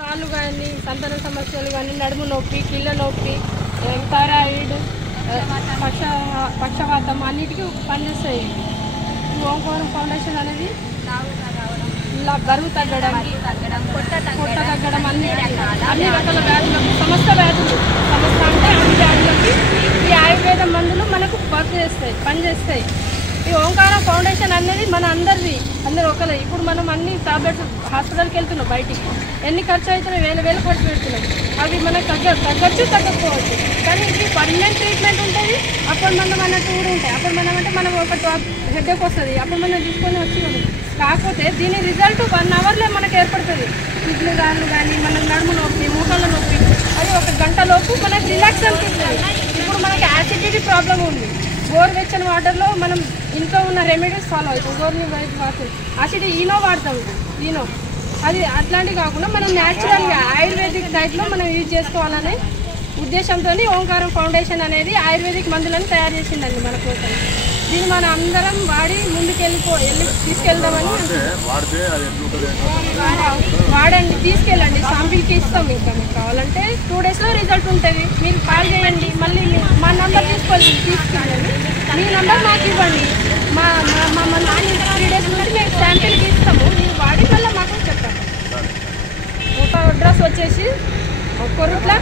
రాళ్ళు కానీ సంతాన సమస్యలు కానీ నడుము నొప్పి కీళ్ళ నొప్పి థైరాయిడ్ పక్షవాతం అన్నిటికీ పనిచేస్తాయి. ఈ ఓంకారం ఫౌండేషన్ అనేది బరువు తగ్గడం పొట్ట తగ్గడం అన్ని రకాల వ్యాధులకు సమస్త వ్యాధులు అంటే అన్ని వ్యాధులకి ఈ ఆయుర్వేద మందులు మనకు వర్క్ చేస్తాయి, పనిచేస్తాయి. ఈ ఓంకారం ఫౌండేషన్ అనేది మన అందరూ ఒకరు. ఇప్పుడు మనం అన్ని టాబ్లెట్స్ హాస్పిటల్కి వెళ్తున్నాం, బయటికి ఎన్ని ఖర్చు అవుతున్నాయి, వేల ఖర్చు పెడుతున్నాం. అవి మనకు తగ్గచ్చు తగ్గకపోవచ్చు, కానీ ఇది పర్మనెంట్ ట్రీట్మెంట్ ఉంటుంది. అప్పుడు మనం అన్నట్టు కూడా ఉంటాయి. అప్పుడు మనం అంటే మనం ఒక హెడ్ఏక్ వస్తుంది, అప్పుడు మనం తీసుకొని వచ్చి కాకపోతే దీని రిజల్ట్ 1 అవర్లో మనకు ఏర్పడుతుంది. కిడ్నీ కానీ మన నడుము నొప్పి మోకాళ్ళ నొప్పి అది 1 గంటలోపు మనకు రిలాక్స్ అనిపిస్తుంది. ఇప్పుడు మనకి యాసిడిటీ ప్రాబ్లం ఉంది, గోరువెచ్చని వాటర్లో మనం ఇంట్లో ఉన్న రెమెడీస్ ఫాలో అవుతాం. వాటర్ యాసిడ్ ఈనో వాడతాం, ఈనో అది అట్లాంటివి కాకుండా మనం న్యాచురల్గా ఆయుర్వేదిక్ డైట్లో మనం యూజ్ చేసుకోవాలనే ఉద్దేశంతో ఓంకారం ఫౌండేషన్ అనేది ఆయుర్వేదిక్ మందులను తయారు చేసిందండి మన కోసం. దీన్ని మనం అందరం వాడి ముందుకెళ్ళి తీసుకెళ్దామని వాడండి, తీసుకెళ్ళండి. శాంపిల్కి ఇస్తాం, ఇంకా మీకు కావాలంటే 2 డేస్లో రిజల్ట్ ఉంటుంది. మీరు కాల్ చేయండి, మళ్ళీ మా నెంబర్ తీసుకెళ్ళండి, మీ నెంబర్ మాకు ఇవ్వండి. మా 3 డేస్ నుండి మేము శాంపిల్కి ఇస్తాము, మీరు వాడి మళ్ళీ మాకు చెప్పండి. ఒక అడ్రస్ వచ్చేసి కొరుట్ల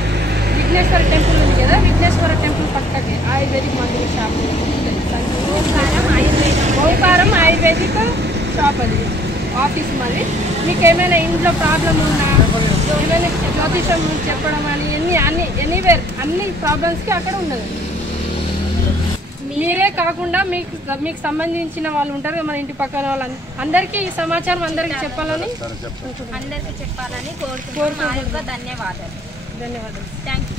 విఘ్నేశ్వర టెంపుల్ ఉంది కదా, విఘ్నేశ్వర టెంపుల్ పక్కకి ఆయుర్వేదిక్ మందుల షాప్, ఓంకారం ఆయుర్వేదిక్ షాప్ అది ఆఫీస్ మాది. మీకు ఏమైనా ఇంట్లో ప్రాబ్లం ఉన్నా, ఏమైనా జ్యోతిషం చెప్పడం అని ఎనీవేర్ అన్ని ప్రాబ్లమ్స్కి అక్కడ ఉన్నది. మీరే కాకుండా మీకు సంబంధించిన వాళ్ళు ఉంటారు కదా, మన ఇంటి పక్కన వాళ్ళని అందరికీ ఈ సమాచారం అందరికీ చెప్పాలని కోరుకుంటున్నాను. ధన్యవాదాలు. Thank you.